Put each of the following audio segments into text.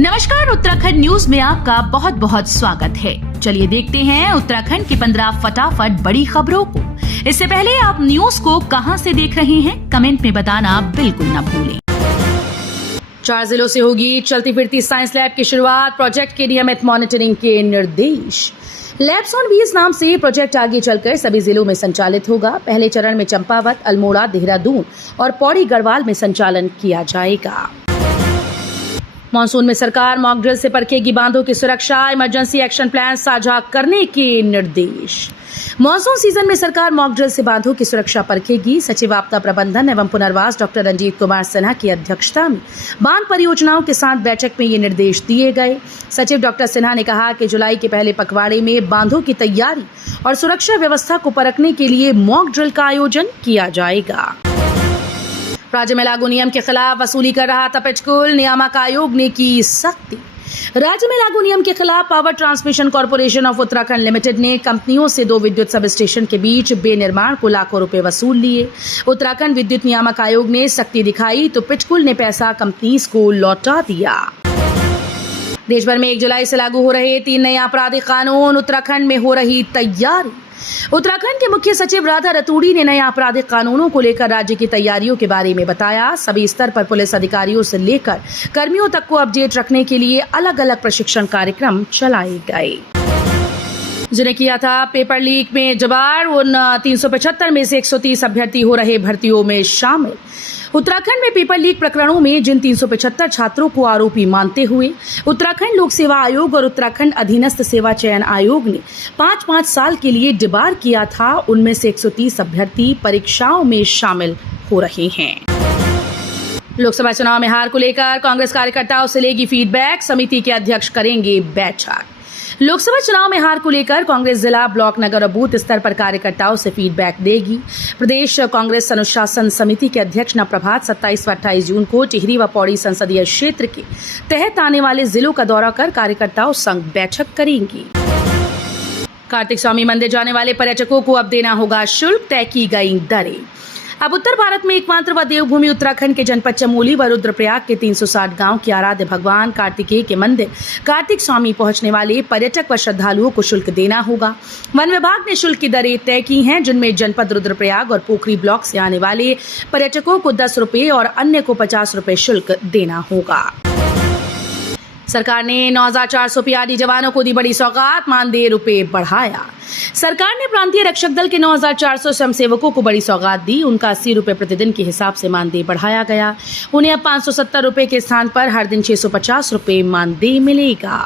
नमस्कार, उत्तराखंड न्यूज में आपका बहुत बहुत स्वागत है। चलिए देखते हैं उत्तराखंड की 15 फटाफट बड़ी खबरों को। इससे पहले आप न्यूज को कहां से देख रहे हैं, कमेंट में बताना बिल्कुल न भूलें। 4 जिलों से होगी चलती फिरती साइंस लैब की शुरुआत, प्रोजेक्ट के नियमित मॉनिटरिंग के निर्देश। लैब्स ऑन व्हील्स नाम से प्रोजेक्ट आगे चलकर सभी जिलों में संचालित होगा। पहले चरण में चंपावत, अल्मोड़ा, देहरादून और पौड़ी गढ़वाल में संचालन किया जाएगा। मॉनसून में सरकार मॉक ड्रिल से परखेगी बांधों की सुरक्षा, इमरजेंसी एक्शन प्लान साझा करने के निर्देश। मॉनसून सीजन में सरकार मॉक ड्रिल से बांधों की सुरक्षा परखेगी। सचिव आपदा प्रबंधन एवं पुनर्वास डॉक्टर रंजीत कुमार सिन्हा की अध्यक्षता में बांध परियोजनाओं के साथ बैठक में ये निर्देश दिए गए। सचिव डॉक्टर सिन्हा ने कहा कि जुलाई के पहले पखवाड़े में बांधों की तैयारी और सुरक्षा व्यवस्था को परखने के लिए मॉक ड्रिल का आयोजन किया जाएगा। राज्य में लागू नियम के खिलाफ वसूली कर रहा था पिचकुल, नियामक आयोग ने की सख्ती। राज्य में लागू नियम के खिलाफ power transmission corporation of Uttarakhand limited ने कंपनियों से 2 विद्युत सब स्टेशन के बीच बेनिर्माण को लाखों रुपए वसूल लिए। उत्तराखंड विद्युत नियामक आयोग ने सख्ती दिखाई तो पिचकुल ने पैसा कंपनीज को लौटा दिया। देश भर में 1 जुलाई से लागू हो रहे 3 नए आपराधिक कानून, उत्तराखंड में हो रही तैयारी। उत्तराखंड के मुख्य सचिव राधा रतूड़ी ने नए आपराधिक कानूनों को लेकर राज्य की तैयारियों के बारे में बताया। सभी स्तर पर पुलिस अधिकारियों से लेकर कर्मियों तक को अपडेट रखने के लिए अलग अलग प्रशिक्षण कार्यक्रम चलाए गए। जिन्हें किया था पेपर लीक में जबार, उन 375 में से 130 अभ्यर्थी हो रहे भर्तियों में शामिल। उत्तराखंड में पेपर लीक प्रकरणों में जिन 375 छात्रों को आरोपी मानते हुए उत्तराखंड लोक सेवा आयोग और उत्तराखंड अधीनस्थ सेवा चयन आयोग ने 5-5 साल के लिए डिबार किया था, उनमें से 130 अभ्यर्थी परीक्षाओं में शामिल हो रहे हैं। लोकसभा चुनाव में हार को लेकर कांग्रेस कार्यकर्ताओं से लेगी फीडबैक, समिति के अध्यक्ष करेंगे बैठक। लोकसभा चुनाव में हार को लेकर कांग्रेस जिला, ब्लॉक, नगर और बूथ स्तर पर कार्यकर्ताओं से फीडबैक देगी। प्रदेश कांग्रेस अनुशासन समिति के अध्यक्ष न प्रभात 27 व 28 जून को टिहरी व पौड़ी संसदीय क्षेत्र के तहत आने वाले जिलों का दौरा कर कार्यकर्ताओं संग बैठक करेंगी। कार्तिक स्वामी मंदिर जाने वाले पर्यटकों को अब देना होगा शुल्क, तय की गई दरें। अब उत्तर भारत में एकमात्र व देवभूमि उत्तराखंड के जनपद चमोली व रुद्रप्रयाग के 360 गांव के आराध्य भगवान कार्तिकेय के मंदिर कार्तिक स्वामी पहुंचने वाले पर्यटक व श्रद्धालुओं को शुल्क देना होगा। वन विभाग ने शुल्क की दरें तय की हैं, जिनमें जनपद रुद्रप्रयाग और पोखरी ब्लॉक से आने वाले पर्यटकों को 10 रुपये और अन्य को 50 रुपये शुल्क देना होगा। सरकार ने 9,400 पीआरडी जवानों को दी बड़ी सौगात, मानदेय रुपये बढ़ाया। सरकार ने प्रांतीय रक्षक दल के 9,400 स्वयंसेवकों को बड़ी सौगात दी। उनका 80 रुपये प्रतिदिन के हिसाब से मानदेय बढ़ाया गया। उन्हें अब 570 रुपये के स्थान पर हर दिन 650 रुपये मानदेय मिलेगा।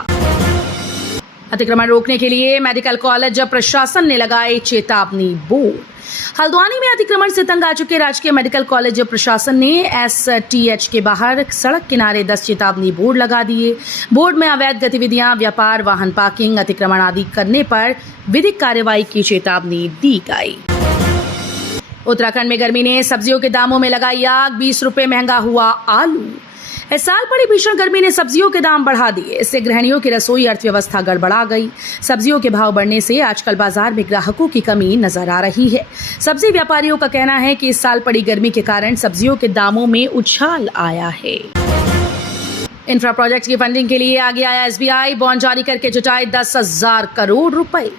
अतिक्रमण रोकने के लिए मेडिकल कॉलेज प्रशासन ने लगाए चेतावनी बोर्ड। हल्द्वानी में अतिक्रमण से तंग आ चुके राजकीय मेडिकल कॉलेज प्रशासन ने एसटीएच के बाहर सड़क किनारे 10 चेतावनी बोर्ड लगा दिए। बोर्ड में अवैध गतिविधियां, व्यापार, वाहन पार्किंग, अतिक्रमण आदि करने पर विधिक कार्रवाई की चेतावनी दी गई। उत्तराखंड में गर्मी ने सब्जियों के दामों में लगाई आग, 20 रुपये महंगा हुआ आलू। इस साल पड़ी भीषण गर्मी ने सब्जियों के दाम बढ़ा दिए। इससे गृहिणियों की रसोई अर्थव्यवस्था गड़बड़ा गई। सब्जियों के भाव बढ़ने से आजकल बाजार में ग्राहकों की कमी नजर आ रही है। सब्जी व्यापारियों का कहना है कि इस साल पड़ी गर्मी के कारण सब्जियों के दामों में उछाल आया है। इंफ्रा प्रोजेक्ट की फंडिंग के लिए आगे आया एसबीआई, बॉन्ड जारी करके जुटाए 10,000 करोड़ रुपए।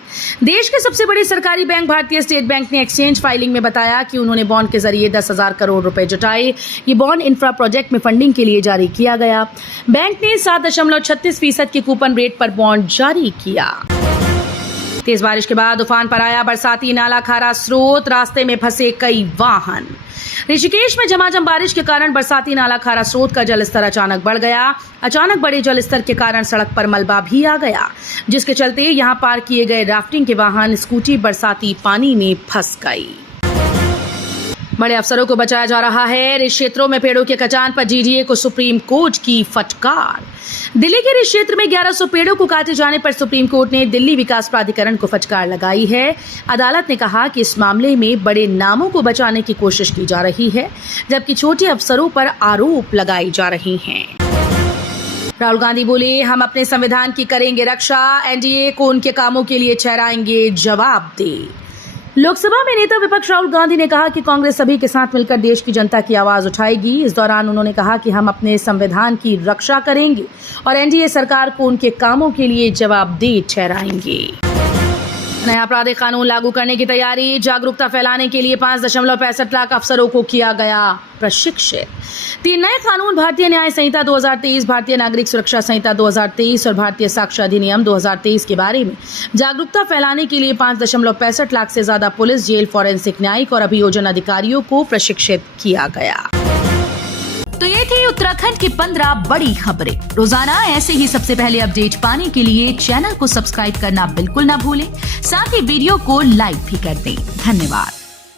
देश के सबसे बड़े सरकारी बैंक भारतीय स्टेट बैंक ने एक्सचेंज फाइलिंग में बताया कि उन्होंने बॉन्ड के जरिए 10,000 करोड़ रुपए जुटाए। ये बॉन्ड इंफ्रा प्रोजेक्ट में फंडिंग के लिए जारी किया गया। बैंक ने 7.36% के कूपन रेट पर बॉन्ड जारी किया। तेज बारिश के बाद उफान पर आया बरसाती नाला खारा स्रोत, रास्ते में फंसे कई वाहन। ऋषिकेश में झमाझम बारिश के कारण बरसाती नाला खारा स्रोत का जलस्तर अचानक बढ़ गया। अचानक बढ़े जलस्तर के कारण सड़क पर मलबा भी आ गया, जिसके चलते यहां पार किए गए राफ्टिंग के वाहन, स्कूटी बरसाती पानी में फंस गई। बड़े अफसरों को बचाया जा रहा है। रिज क्षेत्रों में पेड़ों के कटान पर जीडीए को सुप्रीम कोर्ट की फटकार। दिल्ली के रिज क्षेत्र में 1100 पेड़ों को काटे जाने पर सुप्रीम कोर्ट ने दिल्ली विकास प्राधिकरण को फटकार लगाई है। अदालत ने कहा कि इस मामले में बड़े नामों को बचाने की कोशिश की जा रही है, जबकि छोटे अफसरों पर आरोप लगाए जा रहे हैं। राहुल गांधी बोले, हम अपने संविधान की करेंगे रक्षा, एनडीए को उनके कामों के लिए ठहराएंगे जवाबदेह। लोकसभा में नेता विपक्ष राहुल गांधी ने कहा कि कांग्रेस सभी के साथ मिलकर देश की जनता की आवाज उठाएगी। इस दौरान उन्होंने कहा कि हम अपने संविधान की रक्षा करेंगे और एनडीए सरकार को उनके कामों के लिए जवाबदेह ठहराएंगे। नया आपराधिक कानून लागू करने की तैयारी, जागरूकता फैलाने के लिए 5.65 लाख अफसरों को किया गया प्रशिक्षित। 3 नए कानून भारतीय न्याय संहिता 2023, भारतीय नागरिक सुरक्षा संहिता 2023 और भारतीय साक्ष्य अधिनियम 2023 के बारे में जागरूकता फैलाने के लिए 5.65 लाख से ज्यादा पुलिस, जेल, फॉरेंसिक, न्यायिक और अभियोजन अधिकारियों को प्रशिक्षित किया गया। तो ये थी उत्तराखंड की 15 बड़ी खबरें। रोजाना ऐसे ही सबसे पहले अपडेट पाने के लिए चैनल को सब्सक्राइब करना बिल्कुल ना भूलें। साथ ही वीडियो को लाइक भी कर दें। धन्यवाद।